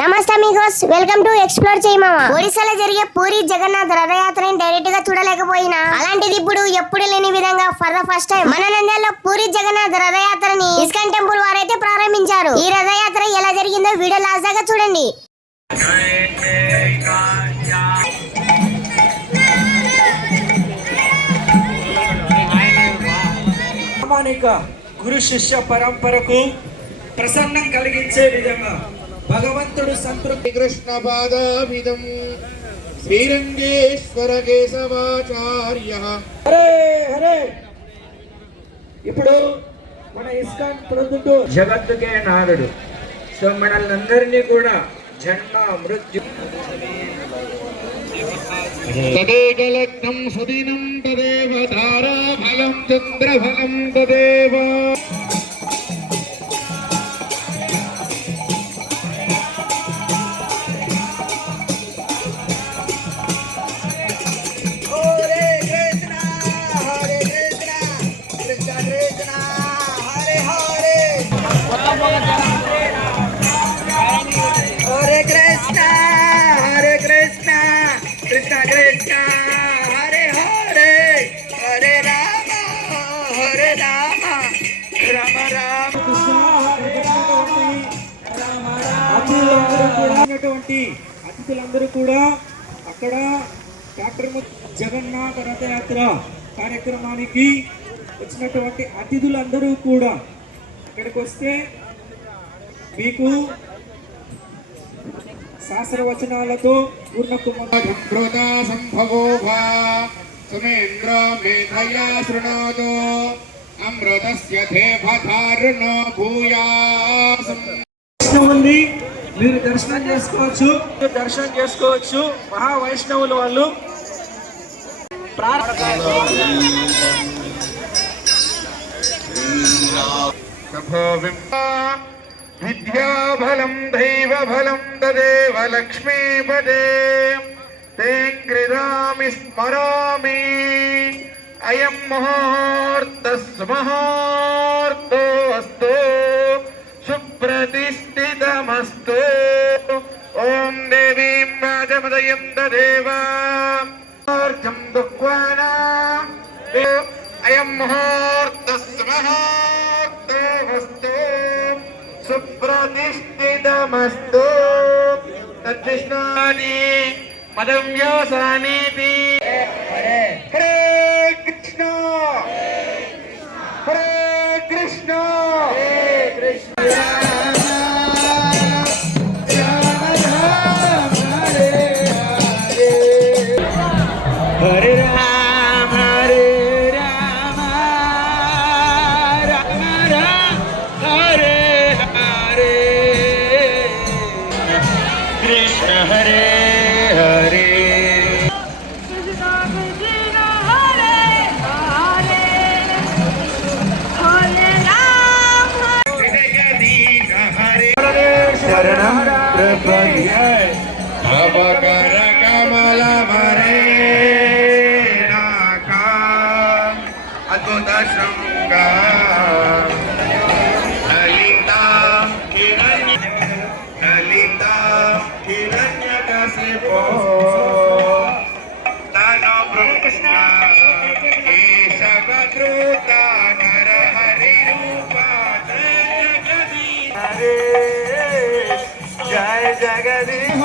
నమస్తే Amigos, welcome to explore చేయమామ. ఒడిశాలో జరిగే పూరి జగన్నాథ్ రథయాత్రని డైరెక్ట్ గా చూడలేకపోయినా, అలాంటిది ఇప్పుడు ఎప్పుడు లేని విధంగా ఫర్ ద ఫస్ట్ టైం మన నంద్యాలలో పూరి జగన్నాథ్ రథయాత్రని ఇస్కాన్ టెంపుల్ వారైతే ప్రారంభించారు. ఈ రథయాత్ర ఎలా జరిగిందో వీడియో లాస్ట్ దాకా చూడండి. గురు శిష్య పరంపరకు ప్రసన్నం కలిగించే విధంగా భగవంతుడు సంతృప్తి. కృష్ణ పాదాభిదం శ్రీరంగేశ్వర కేశవాచార్య. హరే హరే. ఇప్పుడు మన ఇస్కాన్ ప్రొద్దుటూ జగత్తుకే నాదుడు. సో మనల్ని కూడా జన్మ మృత్యు తదేకలగ్నం సుదినం తదేవ తారాఫలం చంద్రఫలం తదేవ. హరే కృష్ణ హరే కృష్ణ కృష్ణ కృష్ణ హరే హరే హరే రామ హరే రామ రామ రామ కృష్ణ హరే రామ అతిథులందరూ కూడా అక్కడ డాక్టర్ జగన్నాథ రథయాత్ర కార్యక్రమానికి వచ్చినటువంటి అతిథులందరూ కూడా ఇక్కడికి వస్తే మీకు శాస్త్రవచనాలతో పూర్ణకుమార సంభవో భా సుమేంద్ర మేధయా శృణోతు అమృతస్య దేవధారుణో భూయాసం. ఉంది, మీరు దర్శనం చేసుకోవచ్చు. మహావైష్ణవులు వాళ్ళు విద్యాఫలం దైవఫలం తదేవ లక్ష్మీపదే తేంగ్రిదామి స్మరామి. అయం ముహూర్తస్ముహూర్తోస్తు సుప్రతిష్ఠితమస్తు. ఓం దేవీం రాజమదయం తదేవ దుఃఖానా. అయం ముహూర్తస్ముహూర్తోస్తు సుప్రతిష్ఠితమస్తు. తద్విష్ణాని మదం వ్యాసానీతి. హరే కృష్ణ హరే కృష్ణ హరే కృష్ణ హరే రామ హరే రామ రామ రామ హరే హరే కృష్ణ హరే హరే. శరణం ప్రపద్యే భవకర కమల మరే నాకా అద్భుత శృంగ లలితా హిరణ్యకశిపో తనో బ్రహ్మ కేశవద్రుత నర హరి రూప జయ జగదీశ.